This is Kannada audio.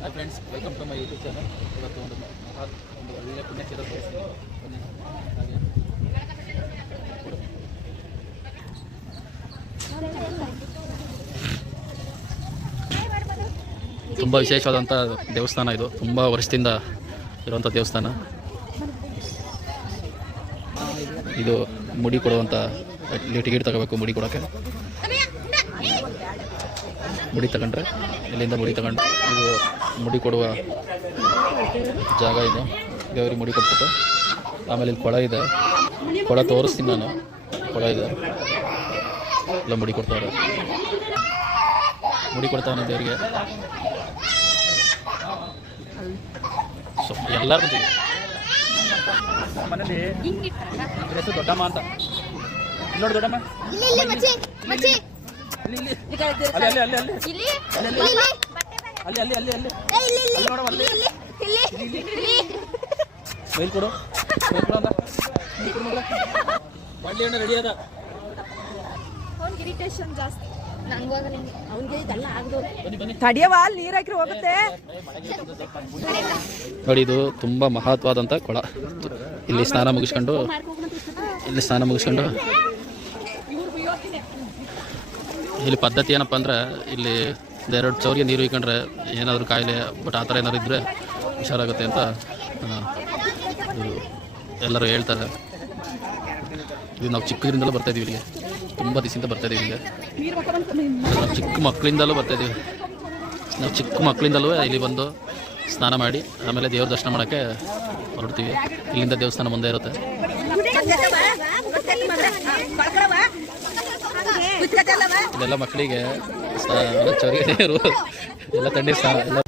Hi friends, welcome to my YouTube channel. ಇವತ್ತು ಒಂದು ಒಳ್ಳೆಯ ಪುಣ್ಯಕ್ಷೇತ್ರ ತೋರಿಸ್ತೀನಿ ಬನ್ನಿ. ಹಾಗೆ ತುಂಬ ವಿಶೇಷವಾದಂಥ ದೇವಸ್ಥಾನ ಇದು. ತುಂಬ ವರ್ಷದಿಂದ ಇರುವಂಥ ದೇವಸ್ಥಾನ ಇದು. ಮುಡಿ ಕೊಡುವಂಥ, ಇಲ್ಲಿ ಟಿಕೆಟ್ ತಗೋಬೇಕು ಮುಡಿ ಕೊಡೋಕ್ಕೆ. ಮುಡಿ ತಗೊಂಡ್ರೆ ಇಲ್ಲಿಂದ ಮುಡಿ ತಗೊಂಡು ಇದು ಮುಡಿ ಕೊಡುವ ಜಾಗ ಇದು. ದೇವರಿಗೆ ಮುಡಿ ಕೊಟ್ಬಿಟ್ಟು ಆಮೇಲೆ ಇಲ್ಲಿ ಕೊಳ ಇದೆ. ಕೊಳ ತೋರಿಸ್ತೀನಿ ನಾನು. ಕೊಳ ಇದೆ, ಎಲ್ಲ ಮುಡಿ ಕೊಡ್ತಾರೆ. ಮುಡಿ ಕೊಡ್ತಾವನ ದೇವರಿಗೆ. ಸೊ ಎಲ್ಲರೂ ಬಂದಿದೆ ಮನೇಲಿ. ಹೆಸರು ದೊಡ್ಡಮ್ಮ ಅಂತ. ನೋಡಿ ದೊಡ್ಡಮ್ಮ, ಮೈಲ್ ಕೊಡು. ಒಳ್ಳೆ ರೆಡಿ ಅದ. ತಡಿಯವ, ಅಲ್ಲಿ ನೀರು ಹಾಕಿ ಹೋಗುತ್ತೆ ನೋಡಿ. ಇದು ತುಂಬ ಮಹತ್ವವಾದಂಥ ಕೊಳ. ಇಲ್ಲಿ ಸ್ನಾನ ಮುಗಿಸ್ಕೊಂಡು ಇಲ್ಲಿ ಪದ್ಧತಿ ಏನಪ್ಪ ಅಂದರೆ, ಇಲ್ಲಿ 2 ಚೌರಿಗೆ ನೀರು ಇಕ್ಕೊಂಡ್ರೆ ಏನಾದರೂ ಕಾಯಿಲೆ ಬಟ್ ಆ ಥರ ಏನಾದ್ರು ಇದ್ದರೆ ಹುಷಾರಾಗುತ್ತೆ ಅಂತ ಎಲ್ಲರೂ ಹೇಳ್ತಾರೆ. ಇದು ನಾವು ಚಿಕ್ಕದ್ರಿಂದಲೂ ಬರ್ತಾಯಿದ್ದೀವಿ ಇಲ್ಲಿಗೆ. ತುಂಬ ದಿವಸದಿಂದ ಬರ್ತಾಯಿದ್ದೀವಿ ಇಲ್ಲಿಗೆ. ನಾವು ಚಿಕ್ಕ ಮಕ್ಕಳಿಂದಲೂ ಇಲ್ಲಿ ಬಂದು ಸ್ನಾನ ಮಾಡಿ ಆಮೇಲೆ ದೇವ್ರ ದರ್ಶನ ಮಾಡೋಕ್ಕೆ ಹೊರಡ್ತೀವಿ. ಇಲ್ಲಿಂದ ದೇವಸ್ಥಾನ ಮುಂದೆ ಇರುತ್ತೆ. ಇದೆಲ್ಲ ಮಕ್ಕಳಿಗೆ ಚೌರಿಗೆ ನೀರು ಎಲ್ಲ ತಣ್ಣೀರು ಸ್ನಾನ ಎಲ್ಲ.